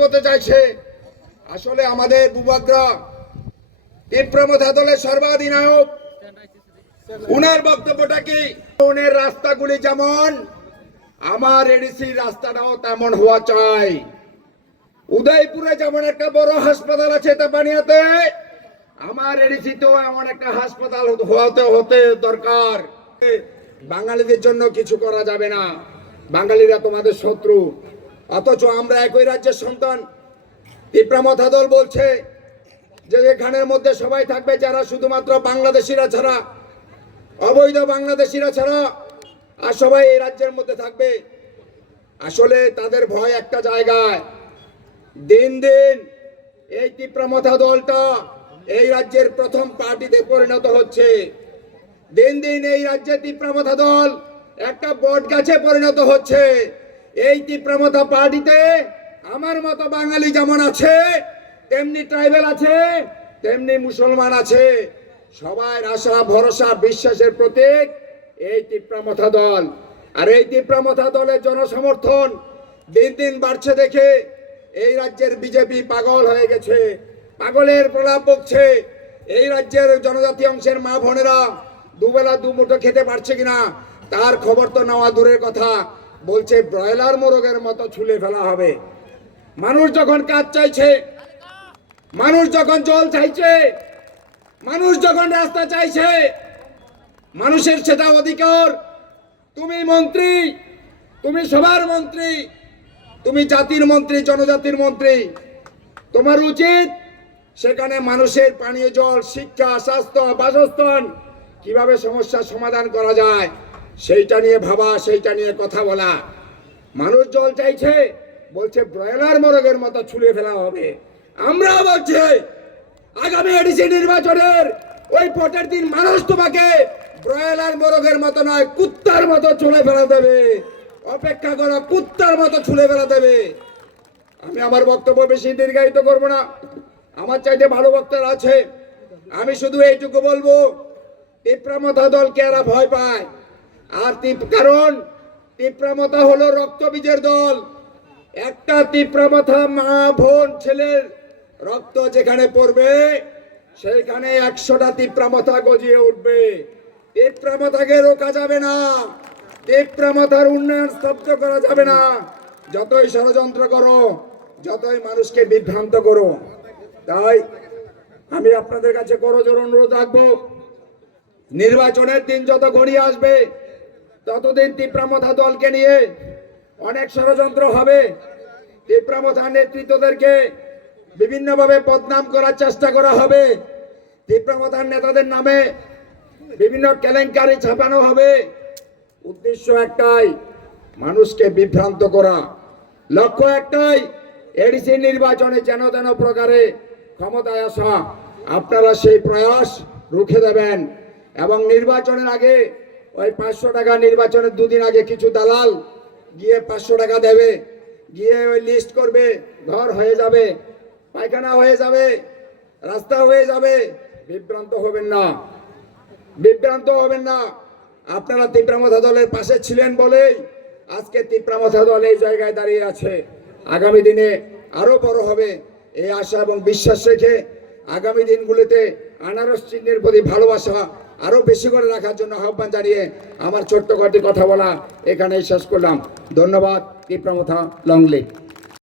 করতে চাইছে। আসলে আমাদের বুবাগ্রা তীব্রমথা দলের সর্বাধিনায়ক, উনার বক্তব্যটা কি, উনের রাস্তাগুলি যেমন আমার এডিসি রাস্তাটাও তেমন হওয়া চাই। উদয়পুরে যেমন একটা বড় হাসপাতাল আছে তাপানিয়াতে, আমার এডিসিতেও এমন একটা হাসপাতাল হতে দরকার। বাঙালিদের জন্য কিছু করা যাবে না, বাঙালিরা তোমাদের শত্রু, অথচ আমরা একই রাজ্যের সন্তান। তীব্রমথা দল বলছে যে এখানের মধ্যে সবাই থাকবে যারা শুধুমাত্র বাংলাদেশিরা ছাড়া, অবৈধ বাংলাদেশিরা ছাড়া, আর সবাই এই রাজ্যের মধ্যে থাকবে। আসলে তাদের ভয় একটা জায়গায়, দিন দিন এই তীব্রমথা দলটা এই রাজ্যের প্রথম পার্টিতে পরিণত হচ্ছে। দিন দিন এই রাজ্যে তীব্রমথা দল একটা বট গাছে পরিণত হচ্ছে। এই তীব্রমথা পার্টিতে আমার মতো বাঙালি যেমন আছে, তেমনি ট্রাইবেল আছে, তেমনি মুসলমান আছে। সবার আশা ভরসা বিশ্বাসের প্রতীক এই তীব্রমথা দল। আর এই তীব্রমথা দলের জনসমর্থন দিন দিন বাড়ছে দেখে এই রাজ্যের বিজেপি পাগল হয়ে গেছে, পাগলের প্রলাপ বকছে। এই রাজ্যের জনজাতি অংশের মা বোনেরা দুবেলা দুমুঠো খেতে পারছে কিনা তার খবর তো নেওয়া দূরের কথা, বলছে ব্রয়লার মোরগের মতো ছুলে ফেলা হবে। মানুষ যখন কাজ চাইছে, মানুষ যখন জল চাইছে, মানুষ যখন রাস্তা চাইছে, মানুষের সেটা অধিকার। তুমি মন্ত্রী, তুমি সবার মন্ত্রী, তুমি জাতির মন্ত্রী, জনজাতির মন্ত্রী, তোমার উচিত সেখানে মানুষের পানীয় জল, শিক্ষা, স্বাস্থ্য, বাসস্থান কিভাবে সমস্যার সমাধান করা যায় সেইটা নিয়ে ভাবা, সেইটা নিয়ে কথা বলা। মানুষ জল চাইছে, বলছে ব্রয়লার মোরগের মতো ছুলে ফেলা হবে। আমরা বলছি আগামী এডিসি নির্বাচনের ওই ভোটের দিন মানুষ তোমাকে ব্রয়লার মোরগের মতো নয়, কুত্তার মতো ছুলে ফেলা দেবে। অপেক্ষা করো, কুত্তার মতো ছুলে ফেলা দেবে। আমি আমার বক্তব্য বেশি দীর্ঘায়িত করব না, আমার চাইতে ভালো বক্তারা আছে। আমি শুধু এইটুকু বলবো, তীব্রমথা দলকে এরা ভয় পায়। আর কারণ তীব্রমথা হলো রক্তবীজের দল। একটা তীব্রমথা মা বোন ছেলের রক্ত যেখানে পড়বে সেইখানে 100টা তীব্রমথা গজিয়ে উঠবে। তীব্রমথাকে রোকা যাবে না, তীব্রমথার উন্নয়ন স্তব্ধ করা যাবে না। যতই ষড়যন্ত্র করো, যতই মানুষকে বিভ্রান্ত করো। তাই আমি আপনাদের কাছে করজোড়ে অনুরোধ রাখবো, নির্বাচনের দিন যত ঘনিয়ে আসবে ততদিন তীব্রমথা দলকে নিয়ে অনেক ষড়যন্ত্র হবে। তীব্রমথা নেতৃত্বদেরকে বিভিন্নভাবে বদনাম করার চেষ্টা করা হবে। তীব্রমথার নেতাদের নামে বিভিন্ন কেলেঙ্কারি ছাপানো হবে। উদ্দেশ্য একটাই, মানুষকে বিভ্রান্ত করা। লক্ষ্য একটাই, এডিসি নির্বাচনে যেন তেন প্রকারে ক্ষমতায় আসা। আপনারা সেই প্রয়াস রুখে দেবেন এবং নির্বাচনের আগে ওই 500 টাকা, নির্বাচনের দুদিন আগে কিছু দালাল গিয়ে 500 টাকা দেবে, গিয়ে ওই লিস্ট করবে, ঘর হয়ে যাবে, পায়খানা হয়ে যাবে, রাস্তা হয়ে যাবে। বিভ্রান্ত হবেন না, বিভ্রান্ত হবেন না। আপনারা তীব্রমথা দলের পাশে ছিলেন বলেই আজকে তীব্রমথা দল এই জায়গায় দাঁড়িয়ে আছে। আগামী দিনে আরো বড় হবে এই আশা এবং বিশ্বাস রেখে আগামী দিনগুলিতে আনারস চিহ্নের প্রতি ভালোবাসা আরো বেশি করে রাখার জন্য আহ্বান জানিয়ে আমার ছোট্ট কয়েকটি কথা বলা এখানেই শেষ করলাম। ধন্যবাদ। তীব্রমথা লং লিভ।